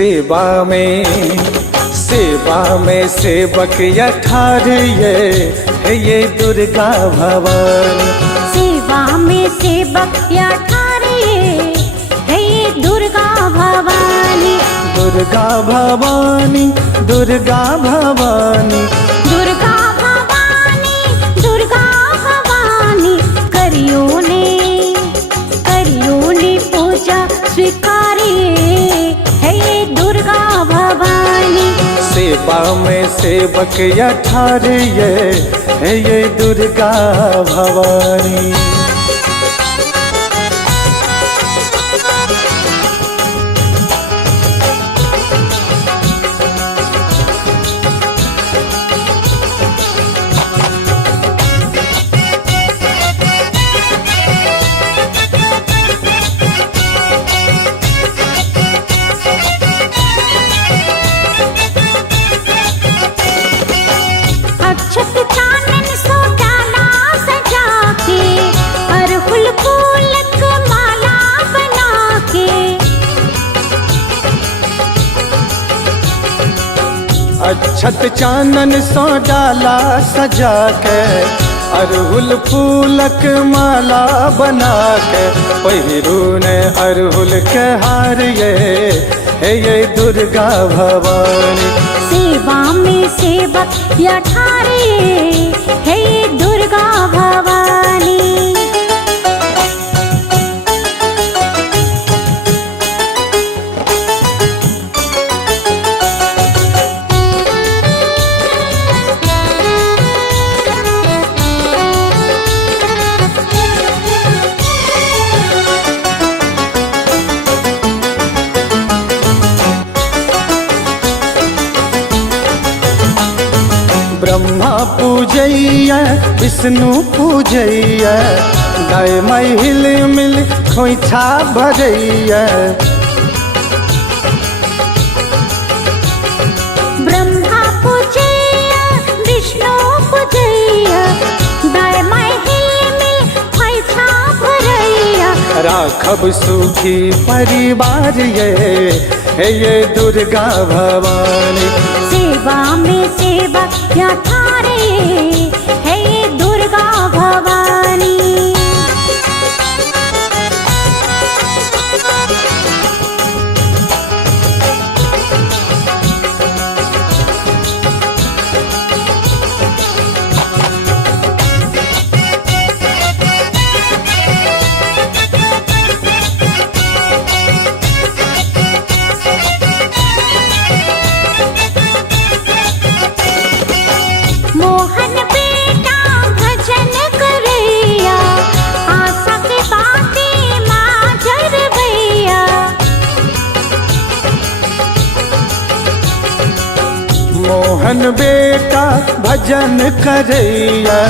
सेवा में सेवक यठारिये है ये दुर्गा भवानी। सेवा में सेवक यठारिये है ये दुर्गा भवानी। दुर्गा भवानी दुर्गा भवानी दुर्गा भवानी दुर्गा भवानी करियो ने पूजा स्वीकारिए है ये दुर्गा भवानी। सेवा में सेवक यठारिये है ये दुर्गा भवानी। अक्षत चानन सो डाला सजा के अरहुल फूलक माला बना के। अक्षत चानन सो डाला सजा के अरहुल फूलक माला बना के। पहिरू ने अरहुल के हार ये दुर्गा भवानी। सेवा में सेवक यठारिये है ये दुर्गा भवानी। ब्रह्मा पूजैया विष्णु पूजैया गाय माई हिल मिल खोइछा भरैया। ब्रह्मा पूजैया विष्णु पूजैया गाय माई हिल मिल खोइछा भरैया। राखब सुखी परिवार ये दुर्गा भवानी। सेवा में सेवक यठारिये है ये दुर्गा भवानी। मोहन बेटा भजन करैया आशा के बाती माँ जरबैया। मोहन बेटा भजन करैया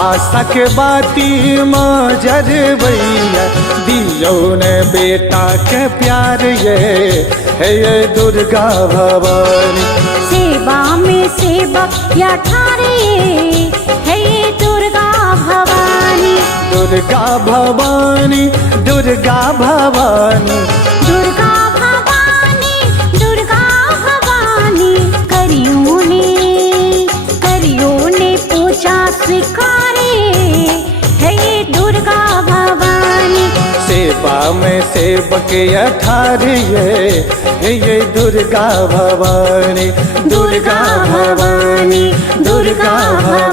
आशा के बाती माँ जरबैया। दियो ने बेटा के प्यार ये दुर्गा भवानी। सेवा में सेवक यठारिये है ये दुर्गा भवानी। दुर्गा भवानी दुर्गा भवानी दुर्गा भवानी दुर्गा भवानी करियो ने पूजा स्वीकारिए है ये दुर्गा भवानी। सेवा में सेवक यठारिये है ये दुर्गा भवानी। दुर्गा भवानी दुर्गा भवानी।